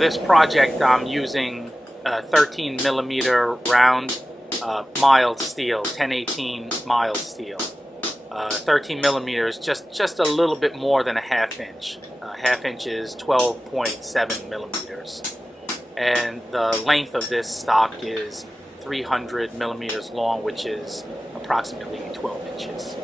this project I'm using 13 millimeter round mild steel, 1018 mild steel. 13 millimeters, just a little bit more than a half inch. Half inch is 12.7 millimeters. And the length of this stock is 300 millimeters long, which is approximately 12 inches.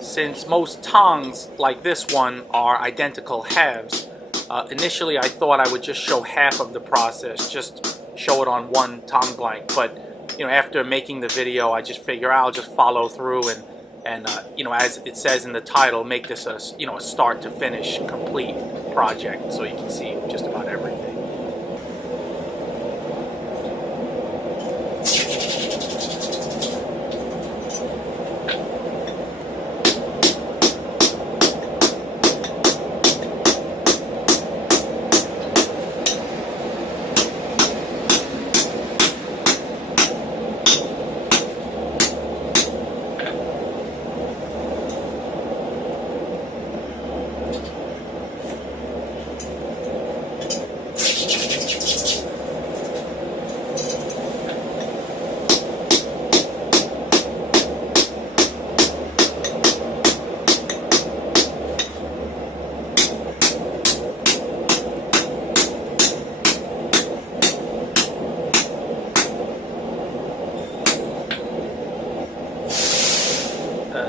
Since most tongs like this one are identical halves, initially I thought I would just show half of the process, just show it on one tong blank. But after making the video, I just figure I'll just follow through and as it says in the title, make this a a start to finish complete project, so you can see just about everything.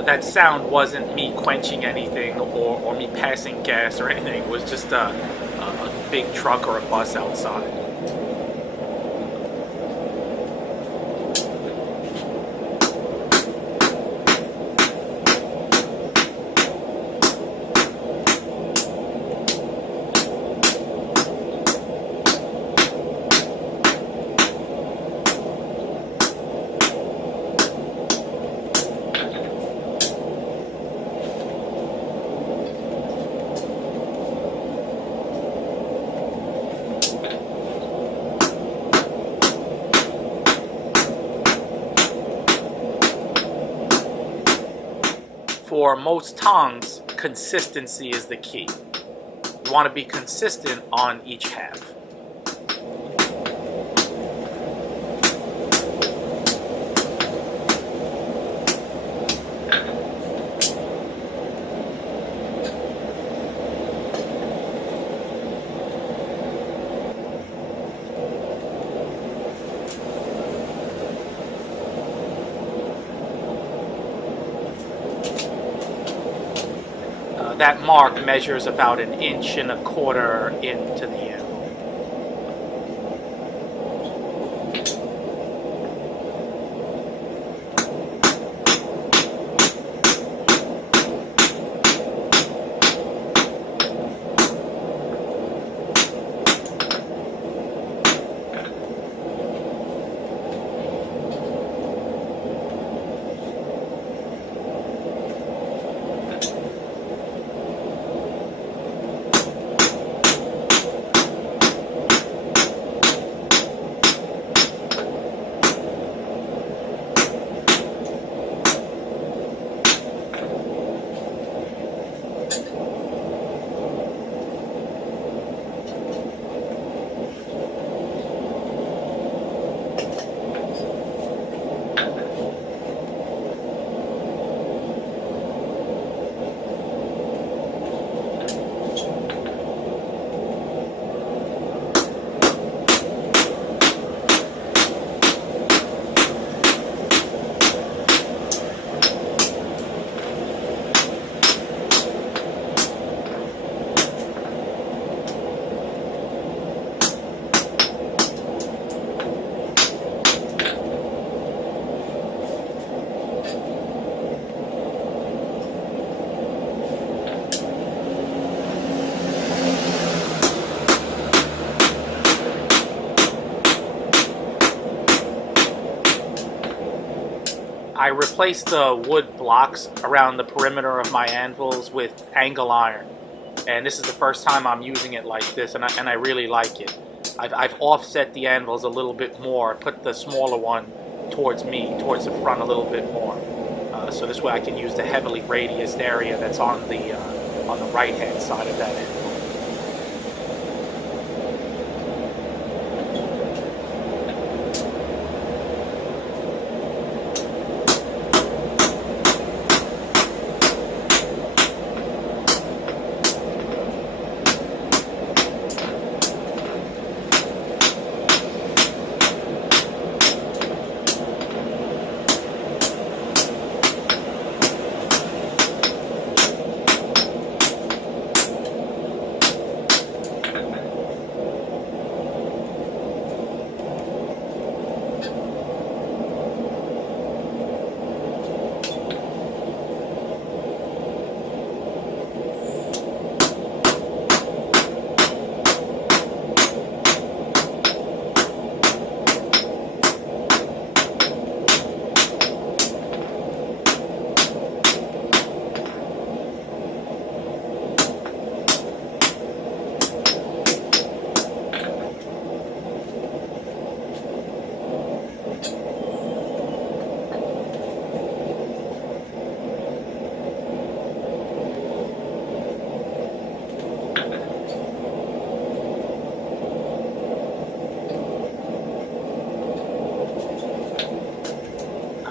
That sound wasn't me quenching anything or me passing gas or anything. It was just a big truck or a bus outside. For most tongs, consistency is the key. You want to be consistent on each half. That mark measures about 1.25 inches into the anvil. I replaced the wood blocks around the perimeter of my anvils with angle iron. And this is the first time I'm using it like this, and I really like it. I've offset the anvils a little bit more, put the smaller one towards me, towards the front a little bit more. So this way I can use the heavily radiused area that's on the right-hand side of that anvil.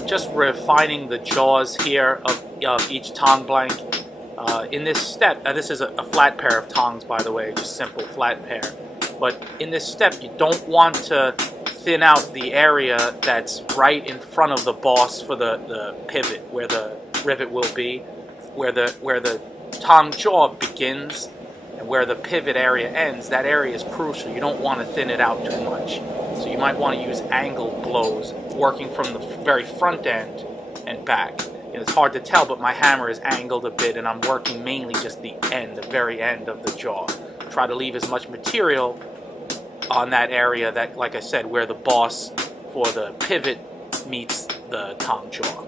Just refining the jaws here of each tong blank. In this step, this is a flat pair of tongs, by the way, just simple flat pair. But in this step, you don't want to thin out the area that's right in front of the boss for the pivot, where the rivet will be, where the tong jaw begins and where the pivot area ends. That area is crucial. You don't want to thin it out too much. So you might want to use angled blows, working from the very front end and back. It's hard to tell, but my hammer is angled a bit, and I'm working mainly just the end, the very end of the jaw. Try to leave as much material on that area that, like I said, where the boss for the pivot meets the tong jaw.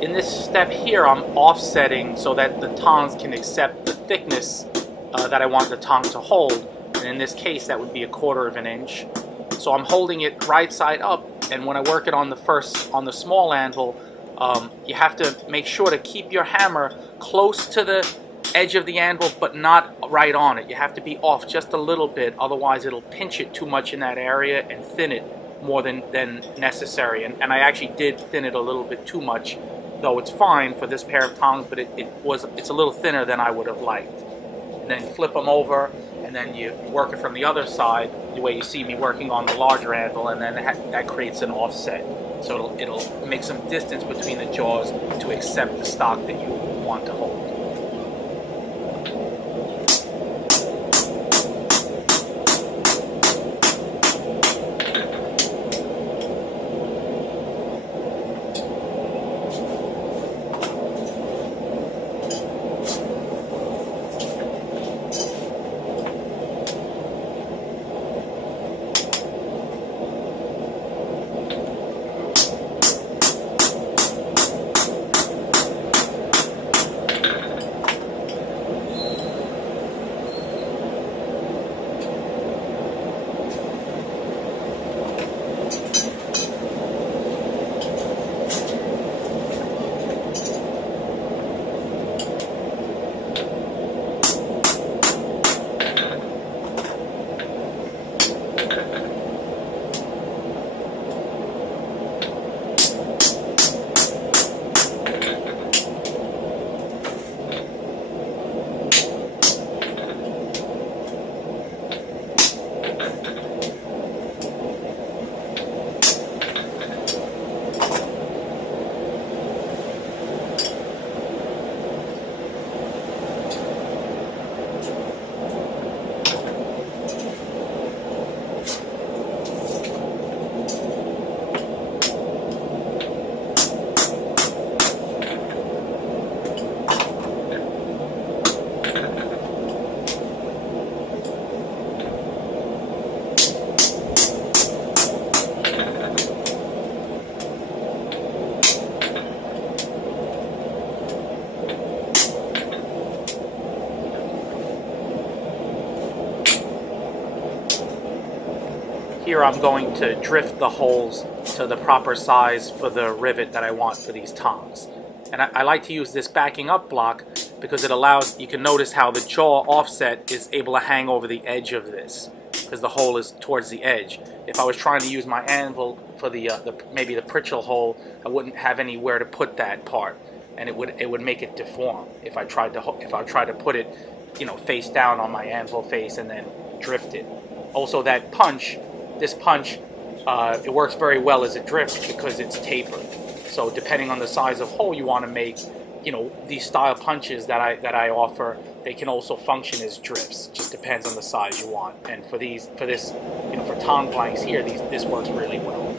In this step here, I'm offsetting so that the tongs can accept the thickness that I want the tong to hold. And in this case, that would be 1/4 of an inch. So I'm holding it right side up, and when I work it on the small anvil, you have to make sure to keep your hammer close to the edge of the anvil, but not right on it. You have to be off just a little bit, otherwise it'll pinch it too much in that area and thin it more than necessary. And I actually did thin it a little bit too much, though it's fine for this pair of tongs, but it's a little thinner than I would have liked. And then flip them over, and then you work it from the other side, the way you see me working on the larger anvil, and then that creates an offset. So it'll make some distance between the jaws to accept the stock that you want to hold. Here I'm going to drift the holes to the proper size for the rivet that I want for these tongs. And I like to use this backing up block because it allows, you can notice how the jaw offset is able to hang over the edge of this because the hole is towards the edge. If I was trying to use my anvil for maybe the pritchel hole, I wouldn't have anywhere to put that part, and it would make it deform if I tried to put it, you know, face down on my anvil face and then drift it. Also, that punch. This punch, it works very well as a drift because it's tapered. So depending on the size of hole you want to make, you know, these style punches that I offer, they can also function as drifts. Just depends on the size you want. And for this, you know, for tong blanks here, this works really well.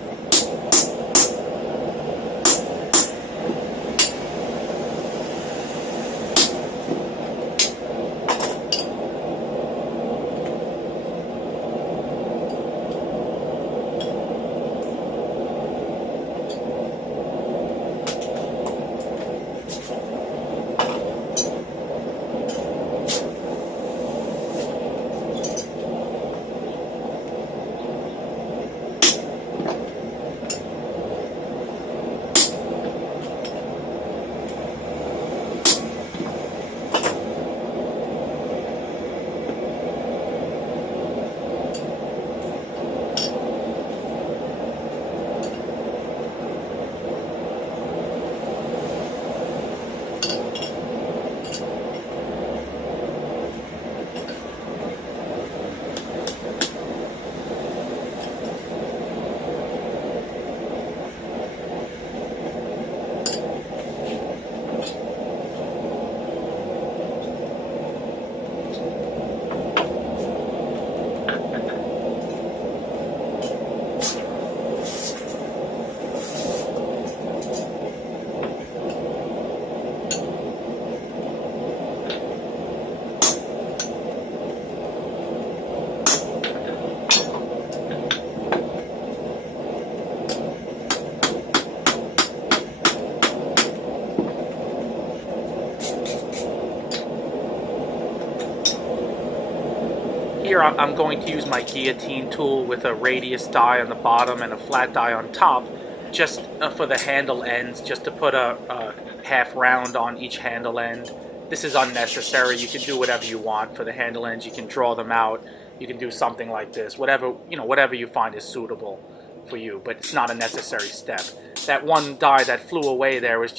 Here I'm going to use my guillotine tool with a radius die on the bottom and a flat die on top, just for the handle ends, just to put a half round on each handle end. This is unnecessary. You can do whatever you want for the handle ends. You can draw them out. You can do something like this, whatever you find is suitable for you, but it's not a necessary step. That one die that flew away there was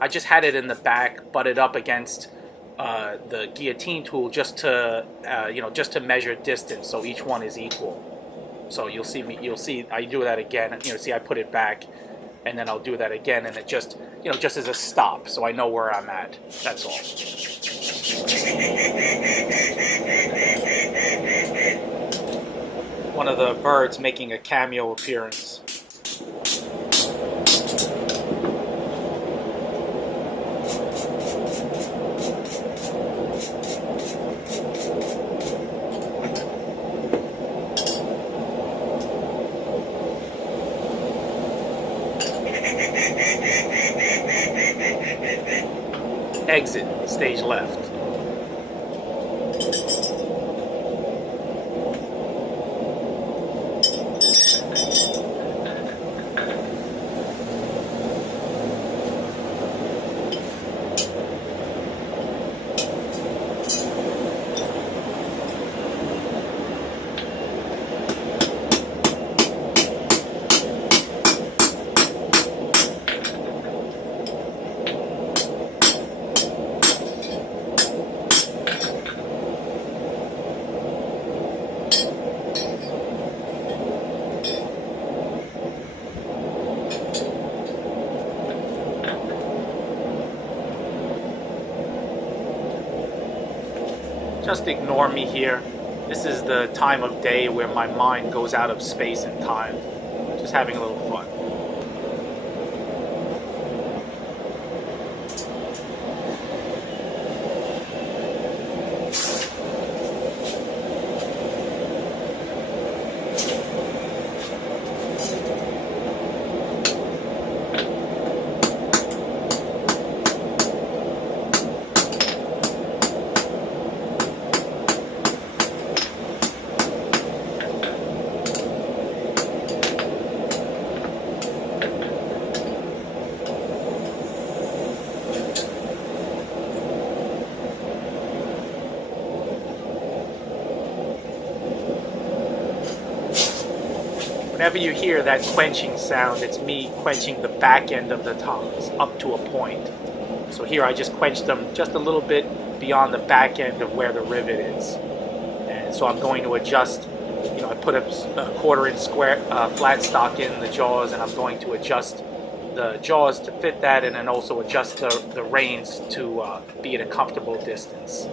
I just had it in the back, butted up against the guillotine tool just to measure distance, so each one is equal. So you'll see I do that again. See, I put it back, and then I'll do that again, and it just as a stop, so I know where I'm at. That's all. One of the birds making a cameo appearance. Exit, stage left. just ignore me here. This is the time of day where my mind goes out of space and time. Just having a little fun. Whenever you hear that quenching sound, it's me quenching the back end of the tongs up to a point. So here I just quenched them just a little bit beyond the back end of where the rivet is. And so I'm going to adjust, I put a 1/4 inch square flat stock in the jaws, and I'm going to adjust the jaws to fit that, and then also adjust the reins to be at a comfortable distance.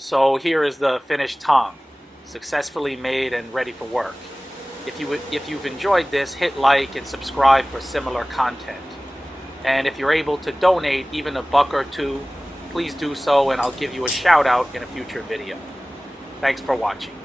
So here is the finished tong, successfully made and ready for work. If you've enjoyed this, hit like and subscribe for similar content. And if you're able to donate even $1 or $2, please do so, and I'll give you a shout out in a future video. Thanks for watching.